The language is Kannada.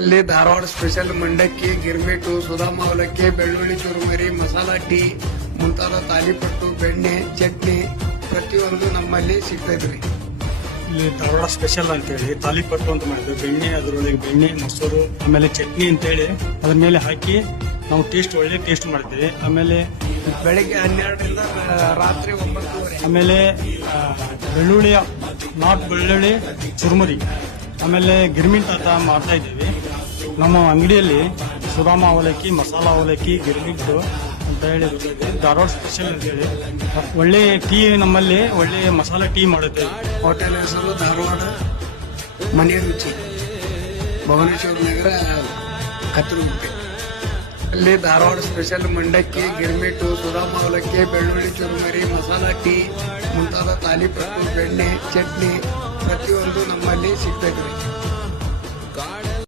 ಅಲ್ಲಿ ಧಾರವಾಡ ಸ್ಪೆಷಲ್ ಮಂಡಕ್ಕಿ, ಗಿರ್ಮಿಟು, ಸುಧಾಮ ಅವಲಕ್ಕಿ, ಬೆಳ್ಳುಳ್ಳಿ ಚುರುಮರಿ, ಮಸಾಲಾ ಟೀ ಮುಂತಾದ ತಾಲಿಪಟ್ಟು, ಬೆಣ್ಣೆ, ಚಟ್ನಿ ಪ್ರತಿಯೊಂದು ನಮ್ಮಲ್ಲಿ ಸಿಗ್ತೈತ್ರಿ. ಇಲ್ಲಿ ಧಾರವಾಡ ಸ್ಪೆಷಲ್ ಅಂತೇಳಿ ತಾಲಿಪಟ್ಟು ಅಂತ ಮಾಡಿದ್ವಿ. ಬೆಣ್ಣೆ, ಅದರೊಳಗೆ ಬೆಣ್ಣೆ, ಮೊಸರು, ಆಮೇಲೆ ಚಟ್ನಿ ಅಂತೇಳಿ ಅದ್ರ ಮೇಲೆ ಹಾಕಿ ನಾವು ಒಳ್ಳೆ ಟೇಸ್ಟ್ ಮಾಡ್ತೀವಿ. ಆಮೇಲೆ ಬೆಳಿಗ್ಗೆ 12ರಿಂದ ರಾತ್ರಿ 9:30. ಆಮೇಲೆ ಬೆಳ್ಳುಳ್ಳಿ, ನಾಟ್ ಬೆಳ್ಳುಳ್ಳಿ ಚುರುಮರಿ, ಆಮೇಲೆ ಗಿರ್ಮಿಟ್ ಅಂತ ಮಾಡ್ತಾ ಇದ್ದೀವಿ. ನಮ್ಮ ಅಂಗಡಿಯಲ್ಲಿ ಸುಧಾಮ ಅವಲಕ್ಕಿ, ಮಸಾಲಾ ಅವಲಕ್ಕಿ, ಗಿರ್ಮಿಟ್ಟು ಅಂತ ಹೇಳಿ ಧಾರವಾಡ ಸ್ಪೆಷಲ್ ಅಂತ ಹೇಳಿ ಒಳ್ಳೆ ಟೀ, ನಮ್ಮಲ್ಲಿ ಒಳ್ಳೆ ಮಸಾಲಾ ಟೀ ಮಾಡುತ್ತೇವೆ. ಹೋಟೆಲ್ ಹೆಸರು ಧಾರವಾಡ ಮನೆ ರುಚಿ, ಭುವನೇಶ್ವರ ನಗರ, ಕತ್ತಲಗುಪ್ಪೆ. ಅಲ್ಲಿ ಧಾರವಾಡ ಸ್ಪೆಷಲ್ ಮಂಡಕ್ಕಿ, ಗಿರ್ಮಿಟು, ಸುಧಾಮ ಅವಲಕ್ಕಿ, ಬೆಳ್ಳುಳ್ಳಿ ಚುರುಮರಿ, ಮಸಾಲಾ ಟೀ ಮುಂತಾದ ತಾಲಿಪಟ್ಟು, ಬೆಣ್ಣೆ, ಚಟ್ನಿ ಪ್ರತಿಯೊಂದು ನಮ್ಮಲ್ಲಿ ಸಿಗ್ತೈತ್ರಿ.